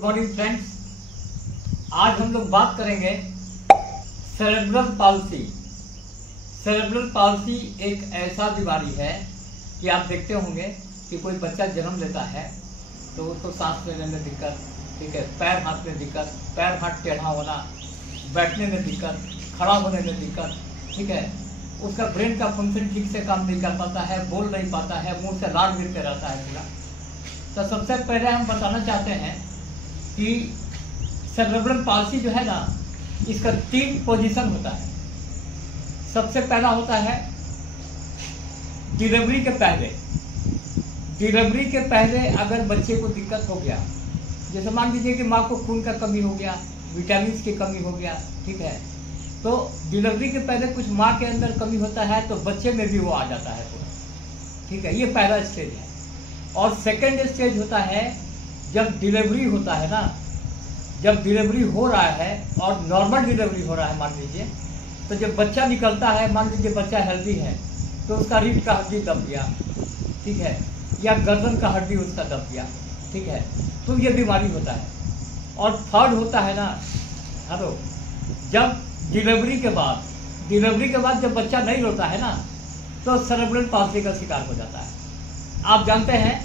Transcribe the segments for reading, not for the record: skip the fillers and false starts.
Good morning friends. आज हम लोग बात करेंगे सेरेब्रल पाल्सी। सेरेब्रल पाल्सी एक ऐसा बीमारी है कि आप देखते होंगे कि कोई बच्चा जन्म लेता है तो उसको सांस लेने में दिक्कत, ठीक है, पैर हाथ में दिक्कत, पैर हाथ टेढ़ा होना, बैठने में दिक्कत, खड़ा होने में दिक्कत, ठीक है, उसका ब्रेन का फंक्शन ठीक से काम नहीं कर पाता है, बोल नहीं पाता है, मुंह से लार गिरते रहता है पूरा। तो सबसे पहले हम बताना चाहते हैं कि सेरेब्रल पाल्सी जो है ना, इसका 3 पोजीशन होता है। सबसे पहला होता है डिलीवरी के पहले। डिलीवरी के पहले अगर बच्चे को दिक्कत हो गया, जैसे मान लीजिए कि माँ को खून का कमी हो गया, विटामिन की कमी हो गया, ठीक है, तो डिलीवरी के पहले कुछ माँ के अंदर कमी होता है तो बच्चे में भी वो आ जाता है पूरा, ठीक है, ये पहला स्टेज है। और सेकंड स्टेज होता है जब डिलीवरी होता है ना, जब डिलीवरी हो रहा है और नॉर्मल डिलीवरी हो रहा है मान लीजिए, तो जब बच्चा निकलता है, मान लीजिए बच्चा हेल्दी है तो उसका रीढ़ का हड्डी दब गया, ठीक है, या गर्दन का हड्डी उसका दब गया, ठीक है, तो ये बीमारी होता है। और थर्ड होता है ना, हेलो, जब डिलीवरी के बाद जब बच्चा नहीं होता है ना तो सेरेब्रल पाल्सी का शिकार हो जाता है। आप जानते हैं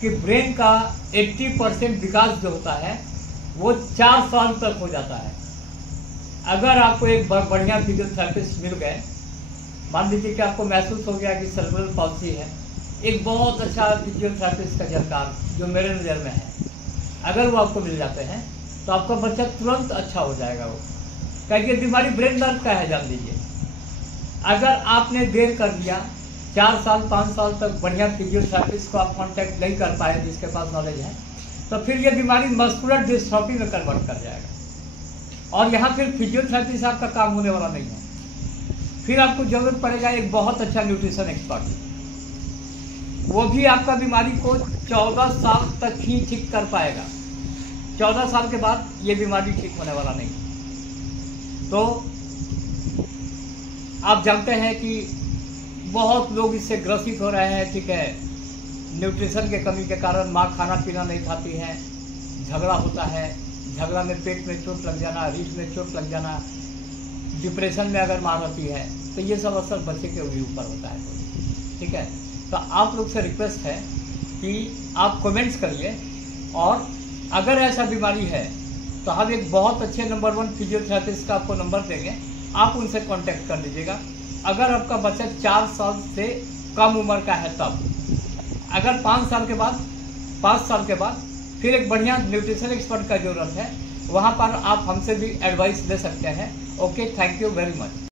कि ब्रेन का 80% विकास जो होता है वो 4 साल तक हो जाता है। अगर आपको एक बढ़िया फिजियोथेरेपिस्ट मिल गए, मान लीजिए कि आपको महसूस हो गया कि सेरेब्रल पाल्सी है, एक बहुत अच्छा फिजियोथेरेपिस्ट का जानकार जो मेरे नज़र में है, अगर वो आपको मिल जाते हैं तो आपका बच्चा तुरंत अच्छा हो जाएगा। वो क्योंकि बीमारी ब्रेन दर्द का है, जान लीजिए। अगर आपने देर कर दिया, 4 साल 5 साल तक बढ़िया फिजियोथेरेपिस्ट को आप कांटेक्ट नहीं कर पाए जिसके पास नॉलेज है, तो फिर ये बीमारी मस्कुलर डिस्ट्रॉफी में कन्वर्ट कर जाएगा और यहाँ फिर फिजियोथेरेपी से आपका काम होने वाला नहीं है। फिर आपको जरूरत पड़ेगा एक बहुत अच्छा न्यूट्रिशन एक्सपर्ट, वो भी आपका बीमारी को 14 साल तक ही ठीक कर पाएगा। 14 साल के बाद ये बीमारी ठीक होने वाला नहीं। तो आप जानते हैं कि बहुत लोग इससे ग्रसित हो रहे हैं, ठीक है, न्यूट्रिशन के कमी के कारण माँ खाना पीना नहीं खाती है, झगड़ा होता है, झगड़ा में पेट में चोट लग जाना, रीढ़ में चोट लग जाना, डिप्रेशन में अगर माँ रहती है, तो ये सब असर बच्चे के ऊपर होता है, ठीक है। तो आप लोग से रिक्वेस्ट है कि आप कमेंट्स करिए, और अगर ऐसा बीमारी है तो हम एक बहुत अच्छे नंबर 1 फिजियोथेरेपिस्ट का आपको नंबर देंगे, आप उनसे कांटेक्ट कर लीजिएगा। अगर आपका बच्चा 4 साल से कम उम्र का है तब, अगर 5 साल के बाद फिर एक बढ़िया न्यूट्रिशन एक्सपर्ट का जरूरत है, वहाँ पर आप हमसे भी एडवाइस ले सकते हैं। Okay, thank you very much.